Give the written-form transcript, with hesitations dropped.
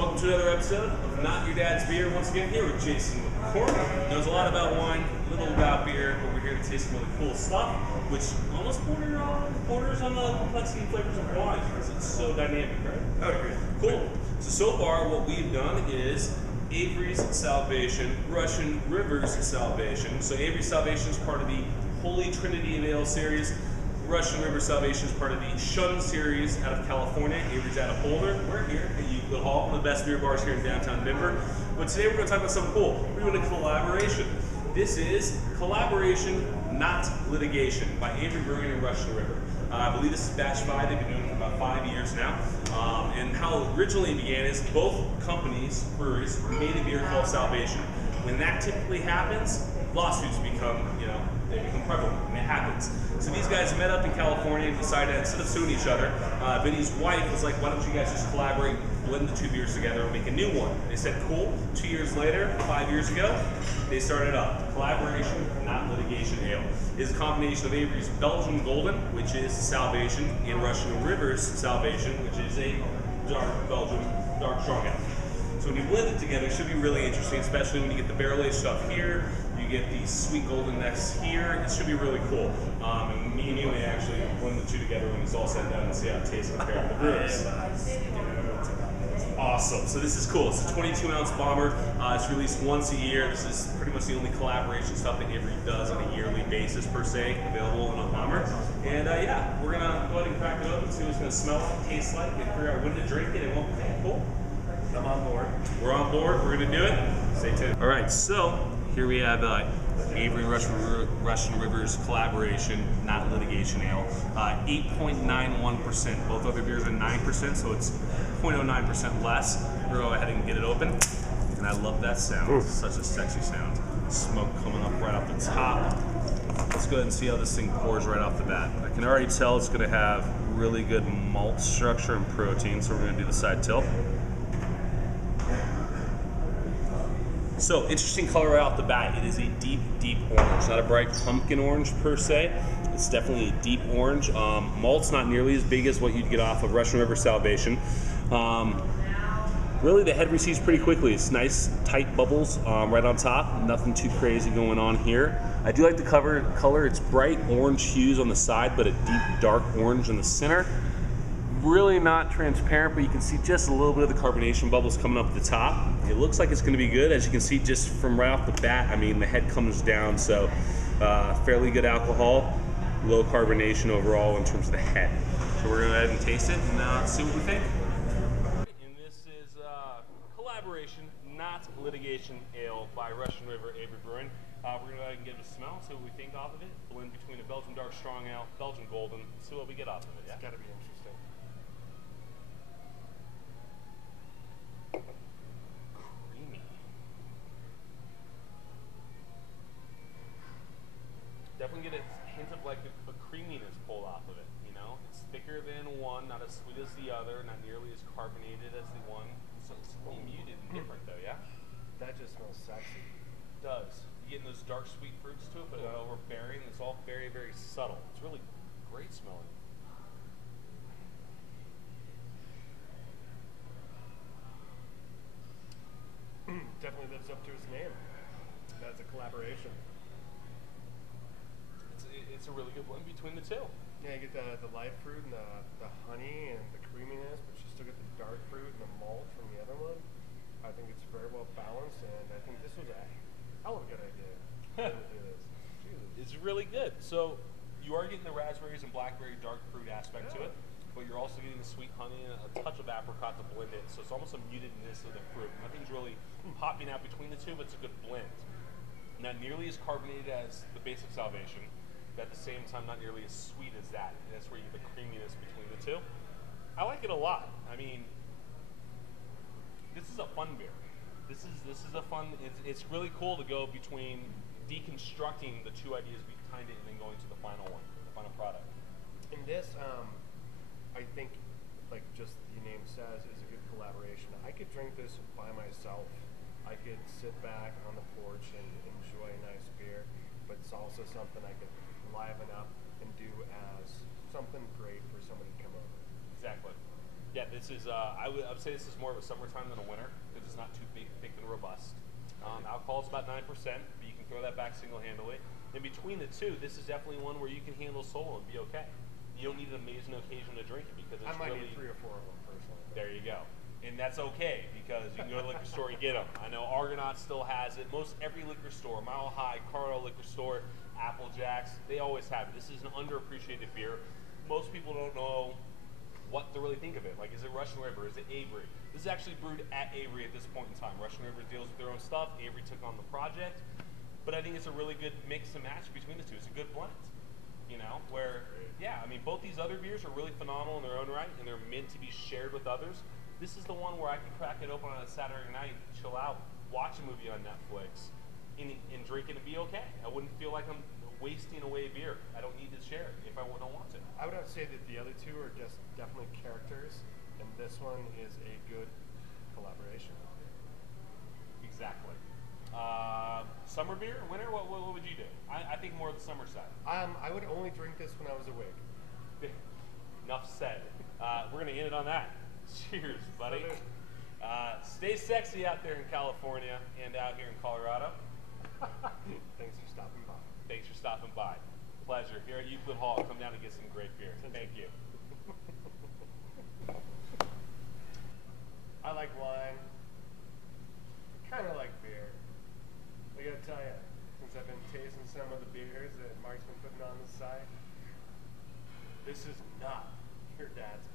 welcome to another episode of Not Your Dad's Beer. Once again, here with Jason McCormick. Knows a lot about wine, little about beer, but we're here to taste some really cool stuff, which almost borders on the complexity and flavors of wine because it's so dynamic, right? I would agree. Cool. So far, what we've done is Avery's Salvation, Russian River's Salvation. So Avery's Salvation is part of the Holy Trinity of Ale series. Russian River Salvation is part of the Shun series out of California. Avery's out of Boulder. We're here at Euclid Hall, one of the best beer bars here in downtown Denver. But today we're going to talk about something cool. We're doing a collaboration. This is Collaboration, Not Litigation by Avery-Russian and Russian River. I believe this is batch 5. They've been doing it for about 5 years now. And how it originally began is both companies, breweries, made a beer called Salvation. When that typically happens, lawsuits become, they become prevalent, and it happens. So these guys met up in California and decided, instead of suing each other, Vinny's wife was like, why don't you guys just collaborate, blend the two beers together, and make a new one? They said, cool. 2 years later, 5 years ago, they started up. Collaboration, Not Litigation Ale is a combination of Avery's Belgian Golden, which is Salvation, and Russian River's Salvation, which is a Belgian Dark Strong Ale. So when you blend it together, it should be really interesting, especially when you get the barrel-aged stuff here, you get the sweet golden next here. It should be really cool. And me and you may actually blend the two together when it's all set down and see how it tastes compared to the brews. Awesome. So this is cool. It's a 22-ounce bomber. It's released once a year. This is pretty much the only collaboration stuff that Avery does on a yearly basis, per se, available in a bomber. And yeah, we're going to go ahead and crack it open, see what it's going to smell like, taste like, and figure out when to drink it and what we think. Cool? I'm on board. We're on board. We're going to do it. Stay tuned. All right, so here we have Avery-Russian River's Collaboration, Not Litigation Ale. 8.91%. Both other beers are 9%, so it's 0.09% less. We're going to go ahead and get it open. And I love that sound. It's such a sexy sound. Smoke coming up right off the top. Let's go ahead and see how this thing pours right off the bat. I can already tell it's going to have really good malt structure and protein, so we're going to do the side tilt. So, interesting color right off the bat. It is a deep, deep orange. Not a bright pumpkin orange per se. It's definitely a deep orange. Malt's not nearly as big as what you'd get off of Russian River Salvation. Really, the head recedes pretty quickly. It's nice, tight bubbles right on top. Nothing too crazy going on here. I do like the color. It's bright orange hues on the side, but a deep, dark orange in the center. Really not transparent, but you can see just a little bit of the carbonation bubbles coming up at the top. It looks like it's going to be good. As you can see just from right off the bat, I mean, the head comes down, so fairly good alcohol, low carbonation overall in terms of the head. So we're going to go ahead and taste it and see what we think. And this is Collaboration, Not Litigation Ale by Russian River Avery-Russian. We're going to go ahead and give it a smell, see what we think off of it. Blend between a Belgian Dark Strong Ale, Belgian Golden, see what we get off of it. Yeah? It's got to be interesting. Creamy. Definitely get a hint of like a creaminess pulled off of it, It's thicker than one, not as sweet as the other, not nearly as carbonated as the one. So it's a little muted and different though, yeah? That just smells sexy. It does. You get those dark sweet fruits to it, but overbearing. It's all very, very subtle. It's really great smelling. Definitely lives up to its name. That's a collaboration. It's a really good blend between the two. Yeah, you get the light fruit and the honey and the creaminess, but you still get the dark fruit and the malt from the other one. I think it's very well balanced, and I think this was a hell of a good idea. It's really good. So you are getting the raspberries and blackberry dark fruit aspect to it, but you're also getting the sweet honey and a touch of apricot to blend it. So it's almost a mutedness of the fruit. Nothing's really popping out between the two, but it's a good blend. Not nearly as carbonated as the basic Salvation, but at the same time not nearly as sweet as that. And that's where you get the creaminess between the two. I like it a lot. I mean, this is a fun beer. This is a fun. It's really cool to go between deconstructing the two ideas behind it and then going to the final one, the final product. And this, I think, like just the name says, is a good collaboration. I could drink this by myself. I could sit back on the porch and enjoy a nice beer, but it's also something I could liven up and do as something great for somebody to come over. Exactly. Yeah, this is I would say this is more of a summertime than a winter because it's not too big, thick and robust. Alcohol is about 9%, but you can throw that back single-handedly. In between the two, this is definitely one where you can handle solo and be okay. You don't need an amazing occasion to drink it because it's I might really need 3 or 4 of them personally. there you go. And that's okay because you can go to the liquor store and get them. I know Argonaut still has it. Most every liquor store, Mile High, Cardo liquor store, Applejacks, they always have it. This is an underappreciated beer. Most people don't know what to really think of it. Like, is it Russian River? Is it Avery? This is actually brewed at Avery at this point in time. Russian River deals with their own stuff. Avery took on the project. But I think it's a really good mix and match between the two. It's a good blend. You know, where, yeah, I mean, both these other beers are really phenomenal in their own right, and they're meant to be shared with others. This is the one where I can crack it open on a Saturday night, chill out, watch a movie on Netflix, and drink it and be okay. I wouldn't feel like I'm wasting away beer. I don't need to share it if I don't want to. I would have to say that the other two are just definitely characters, and this one is a good collaboration. Exactly. Summer beer, winter, what would you do? I think more of the summer side. I would only drink this when I was awake. Enough said. We're going to end it on that. Cheers, buddy. Stay sexy out there in California and out here in Colorado. Thanks for stopping by. Thanks for stopping by. Pleasure. Here at Euclid Hall, come down and get some great beer. Thank you. I like wine. Kind of like beer. I gotta tell you, since I've been tasting some of the beers that Marc's been putting on the site, this is not your dad's